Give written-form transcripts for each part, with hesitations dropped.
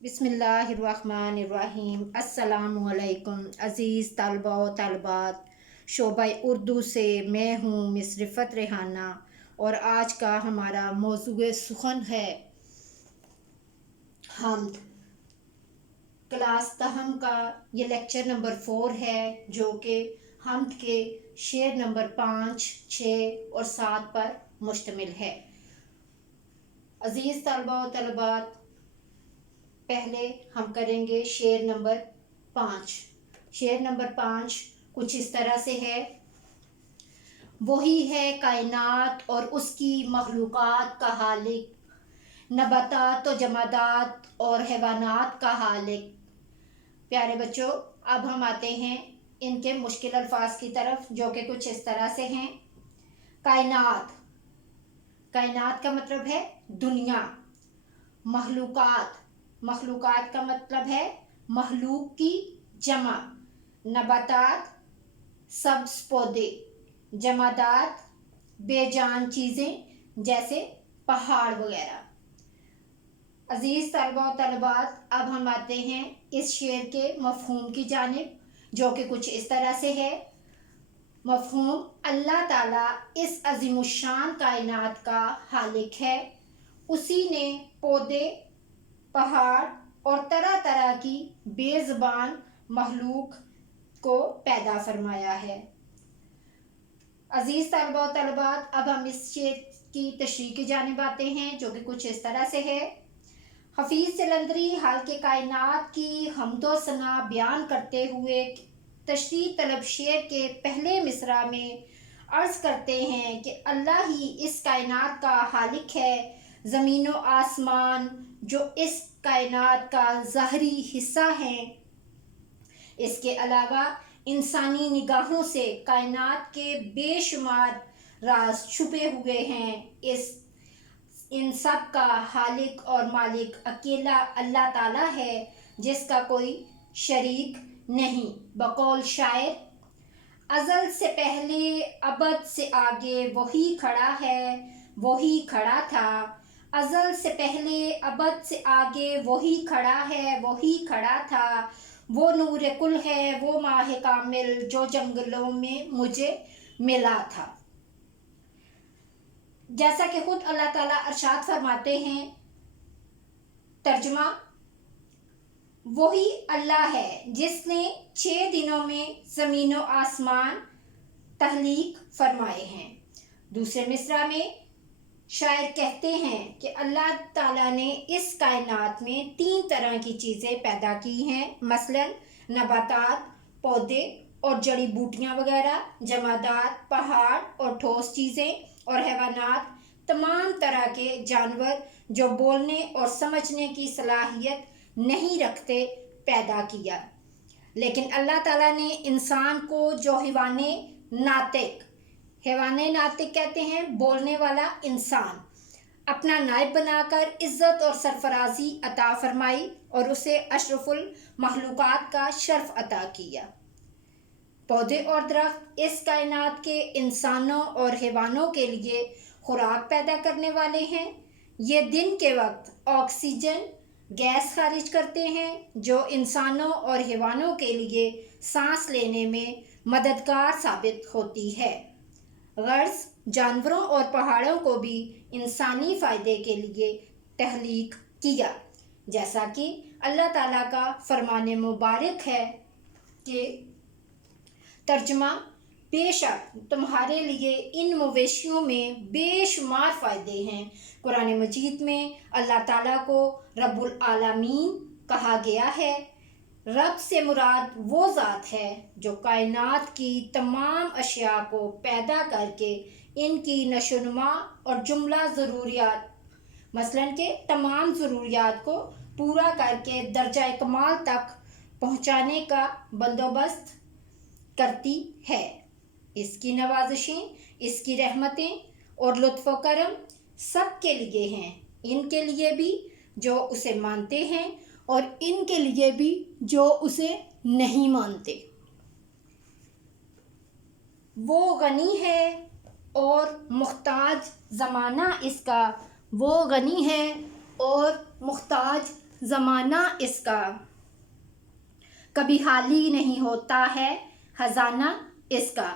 بسم اللہ الرحمن الرحیم۔ السلام علیکم عزیز طلبہ و طالبات، شعبہ اردو سے میں ہوں مس رفت ریحانہ، اور آج کا ہمارا موضوع سخن ہے حمد۔ کلاس تہم کا یہ لیکچر نمبر 4 ہے، جو کہ حمد کے شعر نمبر 5، 6 اور 7 پر مشتمل ہے۔ عزیز طلبہ و طالبات، پہلے ہم کریں گے شعر نمبر 5۔ شعر نمبر 5 کچھ اس طرح سے ہے: وہی ہے کائنات اور اس کی مخلوقات کا خالق، نباتات و جمادات اور حیوانات کا خالق۔ پیارے بچوں، اب ہم آتے ہیں ان کے مشکل الفاظ کی طرف، جو کہ کچھ اس طرح سے ہیں۔ کائنات، کائنات کا مطلب ہے دنیا۔ مخلوقات، مخلوقات کا مطلب ہے مخلوق کی جمع۔ نباتات، سبز پودے۔ جمادات، بے جان چیزیں جیسے پہاڑ وغیرہ۔ عزیز طلبہ و طالبات، اب ہم آتے ہیں اس شعر کے مفہوم کی جانب، جو کہ کچھ اس طرح سے ہے۔ مفہوم: اللہ تعالیٰ اس عظیم الشان کائنات کا خالق ہے۔ اسی نے پودے، پہاڑ اور طرح طرح کی بے زبان مخلوق کو پیدا فرمایا ہے۔ عزیز طلبہ و طالبات، اب ہم اس شعر کی تشریح کی جانب آتے ہیں، جو کہ کچھ اس طرح سے ہے۔ حفیظ جلندری خالق کائنات کی حمد و ثنا بیان کرتے ہوئے تشریح طلب شعر کے پہلے مصرع میں عرض کرتے ہیں کہ اللہ ہی اس کائنات کا خالق ہے۔ زمین و آسمان جو اس کائنات کا ظاہری حصہ ہیں، اس کے علاوہ انسانی نگاہوں سے کائنات کے بے شمار راز چھپے ہوئے ہیں۔ ان سب کا خالق اور مالک اکیلا اللہ تعالیٰ ہے، جس کا کوئی شریک نہیں۔ بقول شاعر: ازل سے پہلے ابد سے آگے وہی کھڑا ہے، وہی کھڑا تھا۔ ازل سے پہلے ابد سے آگے وہی کھڑا ہے، وہی کھڑا تھا۔ وہ نور کل ہے، وہ ماہ کامل، جو جنگلوں میں مجھے ملا تھا۔ جیسا کہ خود اللہ تعالیٰ ارشاد فرماتے ہیں، ترجمہ: وہی اللہ ہے جس نے 6 دنوں میں زمین و آسمان تخلیق فرمائے ہیں۔ دوسرے مصرع میں شاعر کہتے ہیں کہ اللہ تعالیٰ نے اس کائنات میں 3 طرح کی چیزیں پیدا کی ہیں، مثلاً نباتات، پودے اور جڑی بوٹیاں وغیرہ، جمادات، پہاڑ اور ٹھوس چیزیں، اور حیوانات، تمام طرح کے جانور جو بولنے اور سمجھنے کی صلاحیت نہیں رکھتے، پیدا کیا۔ لیکن اللہ تعالیٰ نے انسان کو جو حیوان ناطق کہتے ہیں، بولنے والا انسان، اپنا نائب بنا کر عزت اور سرفرازی عطا فرمائی اور اسے اشرف المخلوقات کا شرف عطا کیا۔ پودے اور درخت اس کائنات کے انسانوں اور حیوانوں کے لیے خوراک پیدا کرنے والے ہیں۔ یہ دن کے وقت آکسیجن گیس خارج کرتے ہیں، جو انسانوں اور حیوانوں کے لیے سانس لینے میں مددگار ثابت ہوتی ہے۔ غرض جانوروں اور پہاڑوں کو بھی انسانی فائدے کے لیے تخلیق کیا، جیسا کہ اللہ تعالیٰ کا فرمان مبارک ہے کہ ترجمہ: بے شک تمہارے لیے ان مویشیوں میں بے شمار فائدے ہیں۔ قرآن مجید میں اللہ تعالیٰ کو رب العالمین کہا گیا ہے۔ رب سے مراد وہ ذات ہے جو کائنات کی تمام اشیاء کو پیدا کر کے ان کی نشو و نما اور جملہ ضروریات، مثلاً کہ تمام ضروریات کو پورا کر کے درجہ کمال تک پہنچانے کا بندوبست کرتی ہے۔ اس کی نوازشیں، اس کی رحمتیں اور لطف و کرم سب کے لیے ہیں، ان کے لیے بھی جو اسے مانتے ہیں اور ان کے لیے بھی جو اسے نہیں مانتے۔ وہ غنی ہے اور محتاج زمانہ اس کا، وہ غنی ہے اور محتاج زمانہ اس کا کبھی خالی نہیں ہوتا ہے خزانہ اس کا۔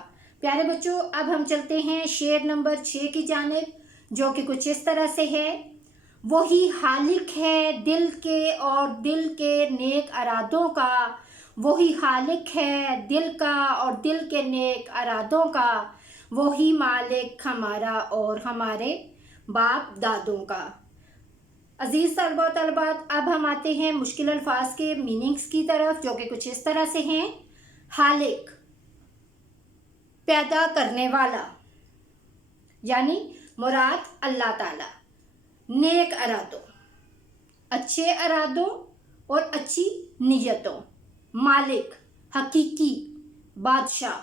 پیارے بچوں، اب ہم چلتے ہیں شعر نمبر 6 کی جانب، جو کہ کچھ اس طرح سے ہے۔ وہی خالق ہے دل کے اور دل کے نیک ارادوں کا، وہی خالق ہے دل کا اور دل کے نیک ارادوں کا، وہی مالک ہمارا اور ہمارے باپ دادوں کا۔ عزیز طلباء و طالبات، اب ہم آتے ہیں مشکل الفاظ کے میننگز کی طرف، جو کہ کچھ اس طرح سے ہیں۔ خالق، پیدا کرنے والا، یعنی مراد اللہ تعالی۔ نیک ارادوں، اچھے ارادوں اور اچھی نیتوں۔ مالک، حقیقی، بادشاہ۔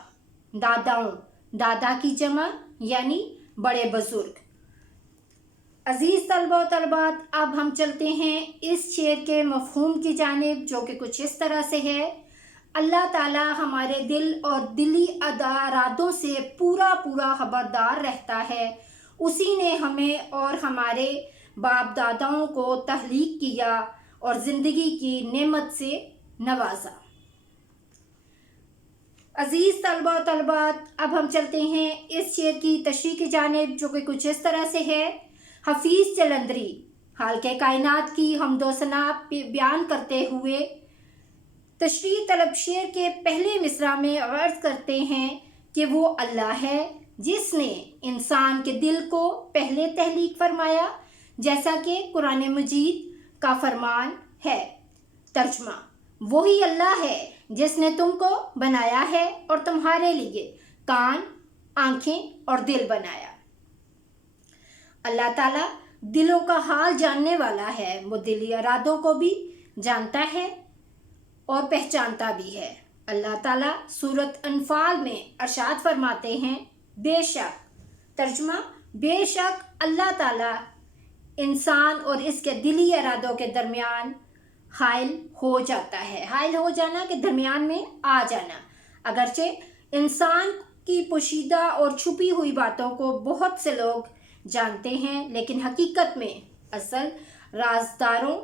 داداؤں، دادا کی جمع یعنی بڑے بزرگ۔ عزیز طلباء و طالبات، اب ہم چلتے ہیں اس شعر کے مفہوم کی جانب، جو کہ کچھ اس طرح سے ہے۔ اللہ تعالیٰ ہمارے دل اور دلی ارادوں سے پورا خبردار رہتا ہے۔ اسی نے ہمیں اور ہمارے باپ داداؤں کو تخلیق کیا اور زندگی کی نعمت سے نوازا۔ عزیز طلباء و طالبات، اب ہم چلتے ہیں اس شعر کی تشریح کی جانب، جو کہ کچھ اس طرح سے ہے۔ حفیظ جلندری خالق کائنات کی حمد و ثنا بیان کرتے ہوئے تشریح طلب شعر کے پہلے مصرع میں عرض کرتے ہیں کہ وہ اللہ ہے جس نے انسان کے دل کو پہلے تخلیق فرمایا، جیسا کہ قرآن مجید کا فرمان ہے۔ ترجمہ: وہی اللہ ہے جس نے تم کو بنایا ہے اور تمہارے لیے کان، آنکھیں اور دل بنایا۔ اللہ تعالیٰ دلوں کا حال جاننے والا ہے، وہ دلی ارادوں کو بھی جانتا ہے اور پہچانتا بھی ہے۔ اللہ تعالیٰ سورۃ انفال میں ارشاد فرماتے ہیں، بے شک، ترجمہ: بے شک اللہ تعالیٰ انسان اور اس کے دلی ارادوں کے درمیان حائل ہو جاتا ہے۔ حائل ہو جانا کہ درمیان میں آ جانا۔ اگرچہ انسان کی پوشیدہ اور چھپی ہوئی باتوں کو بہت سے لوگ جانتے ہیں، لیکن حقیقت میں اصل رازداروں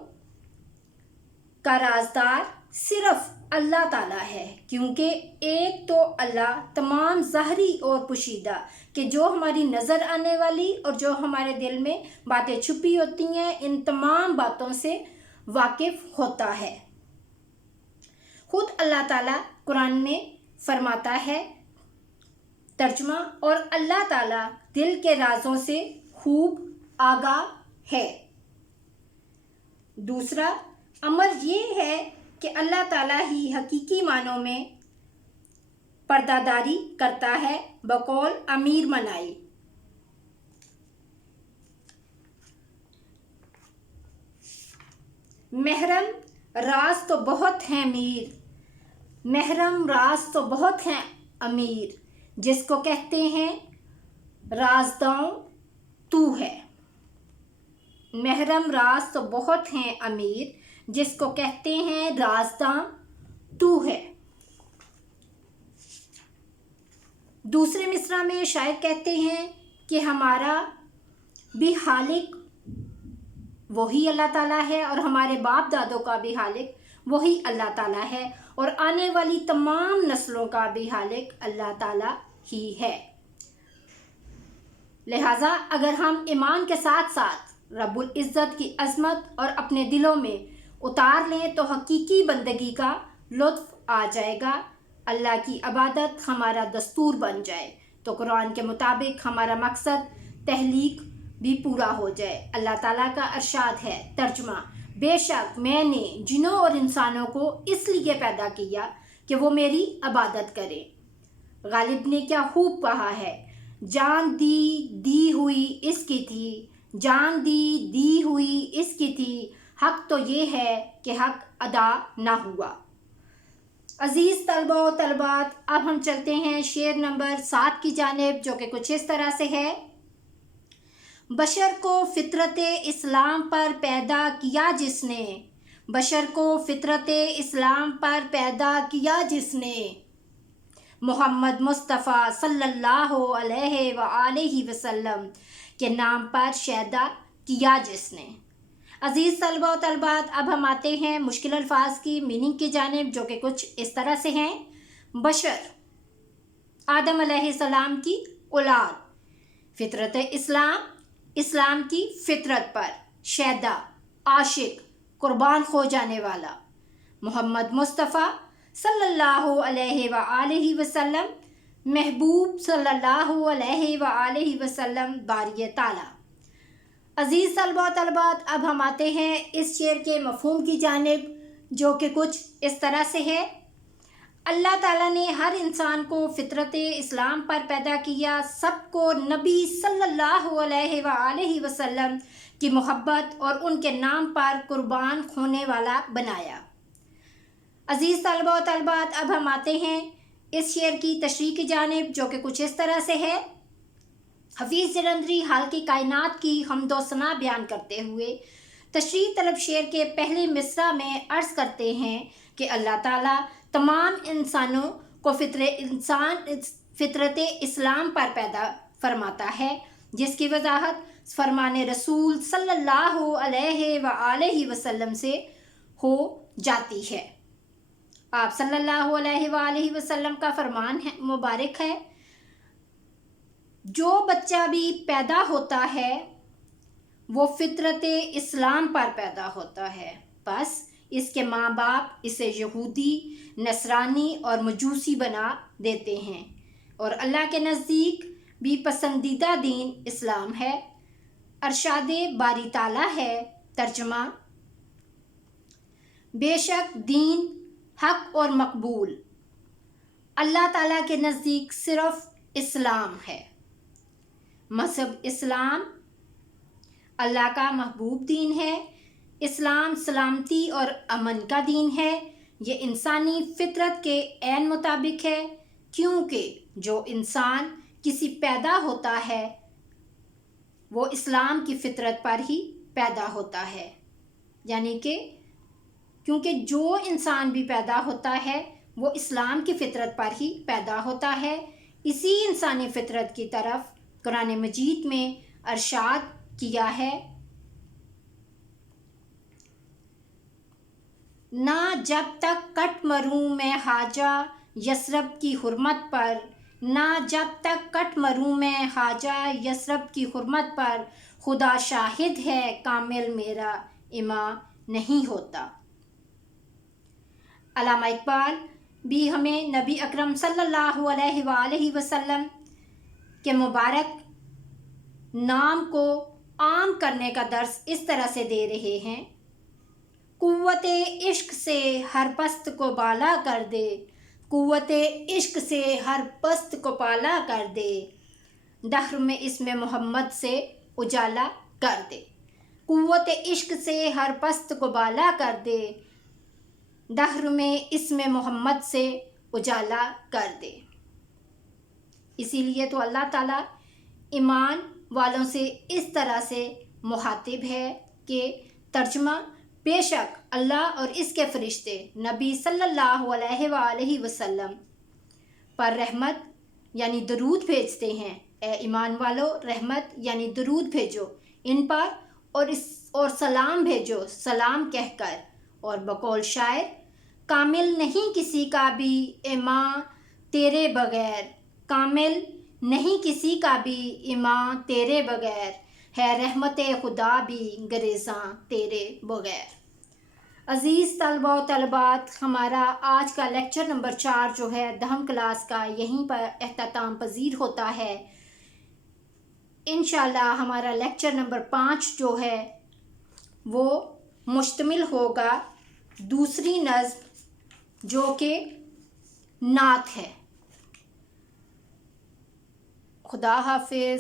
کا رازدار صرف اللہ تعالیٰ ہے، کیونکہ ایک تو اللہ تمام ظاہری اور پوشیدہ کہ جو ہماری نظر آنے والی اور جو ہمارے دل میں باتیں چھپی ہوتی ہیں، ان تمام باتوں سے واقف ہوتا ہے۔ خود اللہ تعالیٰ قرآن میں فرماتا ہے، ترجمہ: اور اللہ تعالیٰ دل کے رازوں سے خوب آگاہ ہے۔ دوسرا امر یہ ہے کہ اللہ تعالیٰ ہی حقیقی معنوں میں پردہ داری کرتا ہے، بقول امیر منائی۔ محرم راز تو بہت ہیں میر، محرم راز تو بہت ہیں امیر، جس کو کہتے ہیں رازداں تو ہے۔ محرم راز تو بہت ہیں امیر، جس کو کہتے ہیں رازداں تو ہے۔ دوسرے مصرع میں شاعر کہتے ہیں کہ ہمارا بھی خالق وہی اللہ تعالیٰ ہے اور ہمارے باپ دادوں کا بھی خالق وہی اللہ تعالیٰ ہے، اور آنے والی تمام نسلوں کا بھی خالق اللہ تعالیٰ ہی ہے۔ لہٰذا اگر ہم ایمان کے ساتھ ساتھ رب العزت کی عظمت اور اپنے دلوں میں اتار لیں تو حقیقی بندگی کا لطف آ جائے گا، اللہ کی عبادت ہمارا دستور بن جائے تو قرآن کے مطابق ہمارا مقصد تخلیق بھی پورا ہو جائے۔ اللہ تعالیٰ کا ارشاد ہے، ترجمہ: بے شک میں نے جنوں اور انسانوں کو اس لیے پیدا کیا کہ وہ میری عبادت کریں۔ غالب نے کیا خوب کہا ہے، جان دی ہوئی اس کی تھی، جان دی ہوئی اس کی تھی، حق تو یہ ہے کہ حق ادا نہ ہوا۔ عزیز طلباء و طالبات، اب ہم چلتے ہیں شعر نمبر 7 کی جانب، جو کہ کچھ اس طرح سے ہے۔ بشر کو فطرت اسلام پر پیدا کیا جس نے، بشر کو فطرت اسلام پر پیدا کیا جس نے، محمد مصطفیٰ صلی اللہ علیہ وآلہ وسلم کے نام پر شیدا کیا جس نے۔ عزیز طلبہ و طالبات، اب ہم آتے ہیں مشکل الفاظ کی میننگ کی جانب، جو کہ کچھ اس طرح سے ہیں۔ بشر، آدم علیہ السلام کی اولاد۔ فطرت اسلام، اسلام کی فطرت پر۔ شیدا، عاشق، قربان ہو جانے والا۔ محمد مصطفیٰ صلی اللہ علیہ وآلہ وسلم، محبوب صلی اللہ علیہ وآلہ وسلم باری تعالیٰ۔ عزیز طلبہ و طالبات، اب ہم آتے ہیں اس شعر کے مفہوم کی جانب، جو کہ کچھ اس طرح سے ہے۔ اللہ تعالیٰ نے ہر انسان کو فطرت اسلام پر پیدا کیا، سب کو نبی صلی اللہ علیہ وآلہ وسلم کی محبت اور ان کے نام پر قربان ہونے والا بنایا۔ عزیز طلبہ و طالبات، اب ہم آتے ہیں اس شعر کی تشریح کی جانب، جو کہ کچھ اس طرح سے ہے۔ حفیظ جلندری حال کی کائنات کی حمد و ثنا بیان کرتے ہوئے تشریح طلب شعر کے پہلے مصرع میں عرض کرتے ہیں کہ اللہ تعالیٰ تمام انسانوں کو فطرت اسلام پر پیدا فرماتا ہے، جس کی وضاحت فرمان رسول صلی اللہ علیہ وآلہ وسلم سے ہو جاتی ہے۔ آپ صلی اللہ علیہ وآلہ وسلم کا فرمان مبارک ہے، جو بچہ بھی پیدا ہوتا ہے وہ فطرت اسلام پر پیدا ہوتا ہے، بس اس کے ماں باپ اسے یہودی، نصرانی اور مجوسی بنا دیتے ہیں، اور اللہ کے نزدیک بھی پسندیدہ دین اسلام ہے۔ ارشاد باری تعالیٰ ہے۔ ترجمہ: بے شک دین حق اور مقبول اللہ تعالیٰ کے نزدیک صرف اسلام ہے۔ مذہب اسلام اللہ کا محبوب دین ہے۔ اسلام سلامتی اور امن کا دین ہے۔ یہ انسانی فطرت کے عین مطابق ہے، کیونکہ جو انسان کسی پیدا ہوتا ہے وہ اسلام کی فطرت پر ہی پیدا ہوتا ہے، یعنی کہ کیونکہ جو انسان بھی پیدا ہوتا ہے وہ اسلام کی فطرت پر ہی پیدا ہوتا ہے۔ اسی انسانی فطرت کی طرف قرآن مجید میں ارشاد کیا ہے: نہ جب تک کٹ مروں میں خواجہ یثرب کی حرمت پر، نہ جب تک کٹ مروں میں خواجہ یثرب کی حرمت پر، خدا شاہد ہے کامل میرا ایمان نہیں ہوتا۔ علامہ اقبال بھی ہمیں نبی اکرم صلی اللہ علیہ وآلہ وسلم کے مبارک نام کو عام کرنے کا درس اس طرح سے دے رہے ہیں: قوت عشق سے ہر پست کو بالا کر دے، قوت عشق سے ہر پست کو بالا کر دے، دہر میں اسم محمد سے اجالا کر دے۔ قوت عشق سے ہر پست کو بالا کر دے، دہر میں اسم محمد سے اجالا کر دے۔ اسی لیے تو اللہ تعالیٰ ایمان والوں سے اس طرح سے مخاطب ہے کہ ترجمہ: بے شک اللہ اور اس کے فرشتے نبی صلی اللہ علیہ وآلہ وسلم پر رحمت یعنی درود بھیجتے ہیں۔ اے ایمان والو، رحمت یعنی درود بھیجو ان پر، اور سلام بھیجو سلام کہہ کر، اور بقول شاعر: کامل نہیں کسی کا بھی ایمان تیرے بغیر، کامل نہیں کسی کا بھی ایمان تیرے بغیر، ہے رحمت خدا بھی گریزاں تیرے بغیر۔ عزیز طلبہ و طالبات، ہمارا آج کا لیکچر نمبر 4 جو ہے 10 کلاس کا، یہیں پر اختتام پذیر ہوتا ہے۔ انشاءاللہ ہمارا لیکچر نمبر 5 جو ہے وہ مشتمل ہوگا دوسری نظم جو کہ نعت ہے۔ خدا حافظ۔